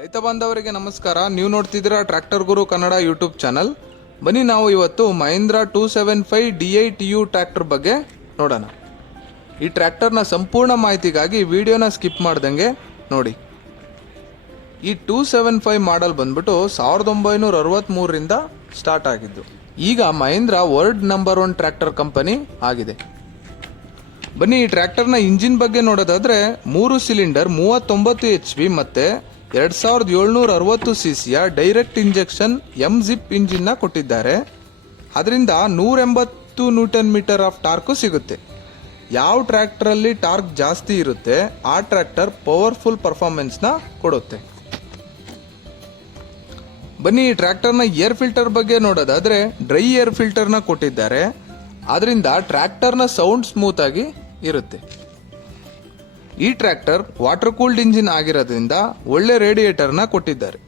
ರೈತ ಬಾಂಧವರಿಗೆ ನಮಸ್ಕಾರ. ನೀವು ನೋಡ್ತಿದ್ದೀರಾ tractor Guru Kannada YouTube channel. ಬನ್ನಿ ನಾವು ಇವತ್ತು Mahindra two seven five D I T U tractor ಬಗ್ಗೆ ನೋಡೋಣ. ಈ ಟ್ರ್ಯಾಕ್ಟರ್ನ ಸಂಪೂರ್ಣ ಮಾಹಿತಿಗಾಗಿ ವಿಡಿಯೋನ ಸ್ಕಿಪ್ ಮಾಡ್ದಂಗೆ ನೋಡಿ. ಈ ಟೂ ಸೆವೆನ್ ಫೈವ್ ಮಾಡಲ್ ಬಂದ್ಬಿಟ್ಟು ಸಾವಿರದ ಒಂಬೈನೂರ ಅರವತ್ತ್ಮೂರರಿಂದ ಸ್ಟಾರ್ಟ್ ಆಗಿದ್ದು. ಈಗ Mahindra world number one tractor company ಆಗಿದೆ. ಬನ್ನಿ ಈ ಟ್ರ್ಯಾಕ್ಟರ್ನ ಇಂಜಿನ್ ಬಗ್ಗೆ ನೋಡೋದಾದ್ರೆ ಮೂರು ಸಿಲಿಂಡರ್, ಮೂವತ್ತೊಂಬತ್ತು ಎಚ್ ಪಿ ಮತ್ತೆ ಎರಡ್ ಸಾವಿರದ ಏಳ್ನೂರ ಅರವತ್ತು ಸಿ ಸಿಯ ಡೈರೆಕ್ಟ್ ಇಂಜೆಕ್ಷನ್ ಎಂ ಜಿಪ್ ಇಂಜಿನ್ನ ಕೊಟ್ಟಿದ್ದಾರೆ. ಅದರಿಂದ ನೂರ ಎಂಬತ್ತು ನ್ಯೂಟನ್ ಮೀಟರ್ ಆಫ್ ಟಾರ್ಕು ಸಿಗುತ್ತೆ. ಯಾವ ಟ್ರ್ಯಾಕ್ಟರಲ್ಲಿ ಟಾರ್ಕ್ ಜಾಸ್ತಿ ಇರುತ್ತೆ, ಆ ಟ್ರ್ಯಾಕ್ಟರ್ ಪವರ್ಫುಲ್ ಪರ್ಫಾರ್ಮೆನ್ಸ್ನ ಕೊಡುತ್ತೆ. ಬನ್ನಿ ಈ ಟ್ರ್ಯಾಕ್ಟರ್ನ ಏರ್ ಫಿಲ್ಟರ್ ಬಗ್ಗೆ ನೋಡೋದಾದ್ರೆ ಡ್ರೈ ಏರ್ ಫಿಲ್ಟರ್ನ ಕೊಟ್ಟಿದ್ದಾರೆ. ಅದರಿಂದ ಟ್ರ್ಯಾಕ್ಟರ್ನ ಸೌಂಡ್ ಸ್ಮೂತ್ ಆಗಿ ಇರುತ್ತೆ. ಈ ಟ್ರ್ಯಾಕ್ಟರ್ ವಾಟರ್ ಕೂಲ್ಡ್ ಇಂಜಿನ್ ಆಗಿರೋದ್ರಿಂದ ಒಳ್ಳೆ ರೇಡಿಯೇಟರ್ನ ಕೊಟ್ಟಿದ್ದಾರೆ.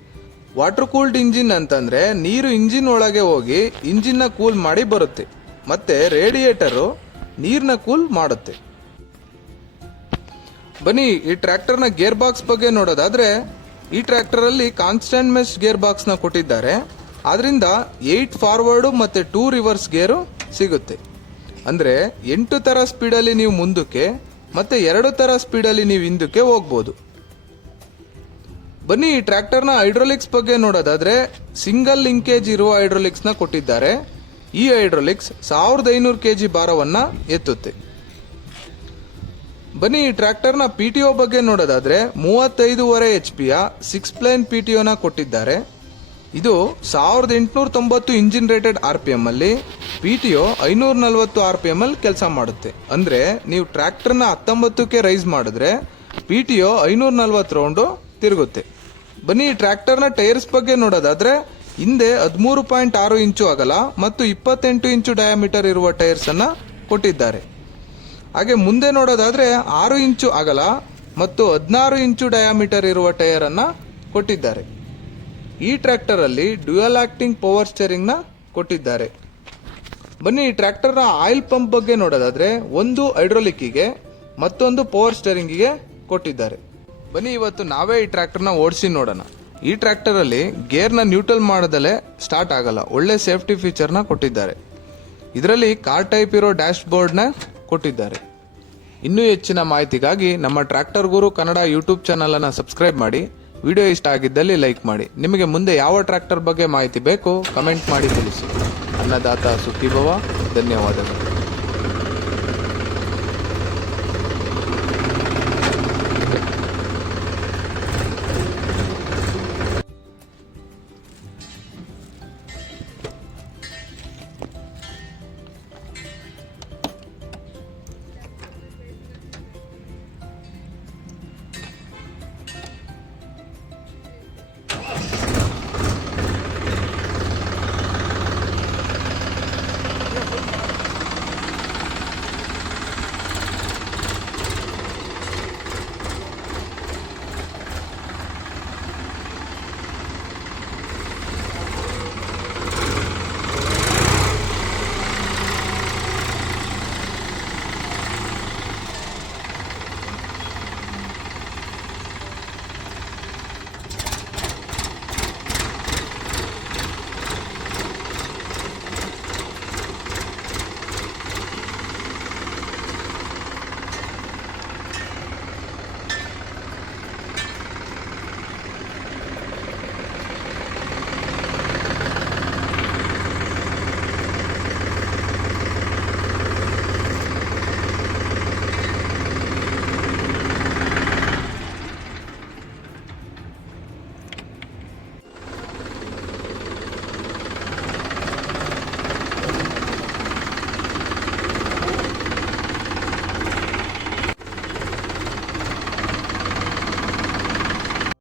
ವಾಟರ್ ಕೂಲ್ಡ್ ಇಂಜಿನ್ ಅಂತಂದ್ರೆ ನೀರು ಇಂಜಿನ್ ಒಳಗೆ ಹೋಗಿ ಇಂಜಿನ್ನ ಕೂಲ್ ಮಾಡಿ ಬರುತ್ತೆ. ಮತ್ತೆ ರೇಡಿಯೇಟರು ನೀರ್ನ ಕೂಲ್ ಮಾಡುತ್ತೆ. ಬನ್ನಿ, ಈ ಟ್ರ್ಯಾಕ್ಟರ್ನ ಗೇರ್ ಬಾಕ್ಸ್ ಬಗ್ಗೆ ನೋಡೋದಾದ್ರೆ, ಈ ಟ್ರ್ಯಾಕ್ಟರ್ ಅಲ್ಲಿ ಕಾನ್ಸ್ಟೆಂಟ್ ಮೆಶ್ ಗೇರ್ ಬಾಕ್ಸ್ನ ಕೊಟ್ಟಿದ್ದಾರೆ. ಆದ್ರಿಂದ ಏಟ್ ಫಾರ್ವರ್ಡ್ ಮತ್ತೆ ಟೂ ರಿವರ್ಸ್ ಗೇರು ಸಿಗುತ್ತೆ. ಅಂದ್ರೆ ಎಂಟು ತರ ಸ್ಪೀಡಲ್ಲಿ ನೀವು ಮುಂದಕ್ಕೆ ಮತ್ತೆ ಎರಡು ತರ ಸ್ಪೀಡಲ್ಲಿ ನೀವು ಹಿಂದಕ್ಕೆ ಹೋಗ್ಬೋದು. ಬನ್ನಿ, ಈ ಟ್ರ್ಯಾಕ್ಟರ್ನ ಹೈಡ್ರೋಲಿಕ್ಸ್ ಬಗ್ಗೆ ನೋಡೋದಾದ್ರೆ, ಸಿಂಗಲ್ ಲಿಂಕೇಜ್ ಇರುವ ಹೈಡ್ರೋಲಿಕ್ಸ್ನ ಕೊಟ್ಟಿದ್ದಾರೆ. ಈ ಹೈಡ್ರೋಲಿಕ್ಸ್ ಸಾವಿರದ ಐನೂರು ಕೆಜಿ ಭಾರವನ್ನ ಎತ್ತುತ್ತೆ. ಬನ್ನಿ, ಈ ಟ್ರ್ಯಾಕ್ಟರ್ನ ಪಿ ಟಿ ಒ ಬಗ್ಗೆ ನೋಡೋದಾದ್ರೆ, ಮೂವತ್ತೈದೂವರೆ ಎಚ್ ಪಿಯ ಸಿಕ್ಸ್ ಪ್ಲೇನ್ ಪಿ ಟಿ ಕೊಟ್ಟಿದ್ದಾರೆ. ಇದು ಸಾವಿರದ ಎಂಟುನೂರ ತೊಂಬತ್ತು engine rated R P M ಅಲ್ಲಿ ಪಿ ಟಿ ಐನೂರ ನಲ್ವತ್ತು ಆರ್ ಪಿ ಎಂ ಅಲ್ಲಿ ಕೆಲಸ ಮಾಡುತ್ತೆ. ಅಂದ್ರೆ ನೀವು ಟ್ರ್ಯಾಕ್ಟರ್ನ ಹತ್ತೊಂಬತ್ತಕ್ಕೆ ರೈಸ್ ಮಾಡಿದ್ರೆ ಪಿ ಟಿ ಐನೂರ ನಲ್ವತ್ತು ರೌಂಡು ತಿರುಗುತ್ತೆ. ಬನ್ನಿ ಟ್ರ್ಯಾಕ್ಟರ್ನ ಟೈರ್ಸ್ ಬಗ್ಗೆ ನೋಡೋದಾದ್ರೆ, ಹಿಂದೆ ಹದಿಮೂರು ಪಾಯಿಂಟ್ ಆರು ಇಂಚು ಅಗಲ ಮತ್ತು ಇಪ್ಪತ್ತೆಂಟು ಇಂಚು ಡಯಾಮೀಟರ್ ಇರುವ ಟೈರ್ಸ್ ಅನ್ನ ಕೊಟ್ಟಿದ್ದಾರೆ. ಹಾಗೆ ಮುಂದೆ ನೋಡೋದಾದ್ರೆ, ಆರು ಇಂಚು ಅಗಲ ಮತ್ತು ಹದಿನಾರು ಇಂಚು ಡಯಾಮೀಟರ್ ಇರುವ ಟೈರ್ ಅನ್ನ ಕೊಟ್ಟಿದ್ದಾರೆ. ಈ ಟ್ರ್ಯಾಕ್ಟರಲ್ಲಿ ಡ್ಯುಯಲ್ ಆಕ್ಟಿಂಗ್ ಪವರ್ ಸ್ಟೇರಿಂಗ್ನ ಕೊಟ್ಟಿದ್ದಾರೆ. ಬನ್ನಿ ಈ ಟ್ರ್ಯಾಕ್ಟರ್ನ ಆಯಿಲ್ ಪಂಪ್ ಬಗ್ಗೆ ನೋಡೋದಾದ್ರೆ ಒಂದು ಹೈಡ್ರೋಲಿಕ್ಕಿಗೆ ಮತ್ತೊಂದು ಪವರ್ ಸ್ಟೇರಿಂಗಿಗೆ ಕೊಟ್ಟಿದ್ದಾರೆ. ಬನ್ನಿ ಇವತ್ತು ನಾವೇ ಈ ಟ್ರ್ಯಾಕ್ಟರ್ನ ಓಡಿಸಿ ನೋಡೋಣ. ಈ ಟ್ರ್ಯಾಕ್ಟರಲ್ಲಿ ಗೇರ್ನ ನ್ಯೂಟ್ರಲ್ ಮಾಡದಲ್ಲೇ ಸ್ಟಾರ್ಟ್ ಆಗಲ್ಲ, ಒಳ್ಳೆ ಸೇಫ್ಟಿ ಫೀಚರ್ನ ಕೊಟ್ಟಿದ್ದಾರೆ. ಇದರಲ್ಲಿ ಕಾರ್ ಟೈಪ್ ಇರೋ ಡ್ಯಾಶ್ ಬೋರ್ಡ್ನ ಕೊಟ್ಟಿದ್ದಾರೆ. ಇನ್ನೂ ಹೆಚ್ಚಿನ ಮಾಹಿತಿಗಾಗಿ ನಮ್ಮ ಟ್ರ್ಯಾಕ್ಟರ್ ಗುರು ಕನ್ನಡ ಯೂಟ್ಯೂಬ್ ಚಾನಲನ್ನು ಸಬ್ಸ್ಕ್ರೈಬ್ ಮಾಡಿ ವಿಡಿಯೋ ಇಷ್ಟ ಆಗಿದ್ದಲ್ಲಿ ಲೈಕ್ ಮಾಡಿ. ನಿಮಗೆ ಮುಂದೆ ಯಾವ ಟ್ರ್ಯಾಕ್ಟರ್ ಬಗ್ಗೆ ಮಾಹಿತಿ ಬೇಕು ಕಮೆಂಟ್ ಮಾಡಿ ತಿಳಿಸಿ. ಅನ್ನದಾತ ಸುತಿಭವ ಧನ್ಯವಾದಗಳು.